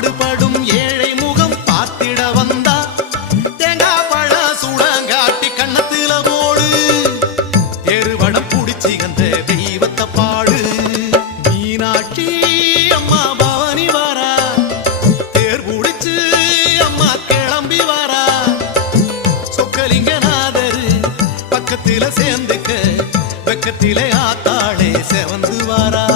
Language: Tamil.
பாடுபடும் ஏழை முகம் பார்த்திட வந்தா. தேங்காய் பழ சுடங்காட்டி கண்ணத்தில போடு. தெருவடம் புடிச்சிகந்த தெய்வத்தை பாடு. மீனாட்சி அம்மா பவனி வாரா. தேர் புடிச்சு அம்மா கிளம்பி வாரா. சொக்கலிங்கநாதர் பக்கத்தில சேர்ந்துக்க வெக்கத்திலே ஆத்தாளே செவந்து வாரா.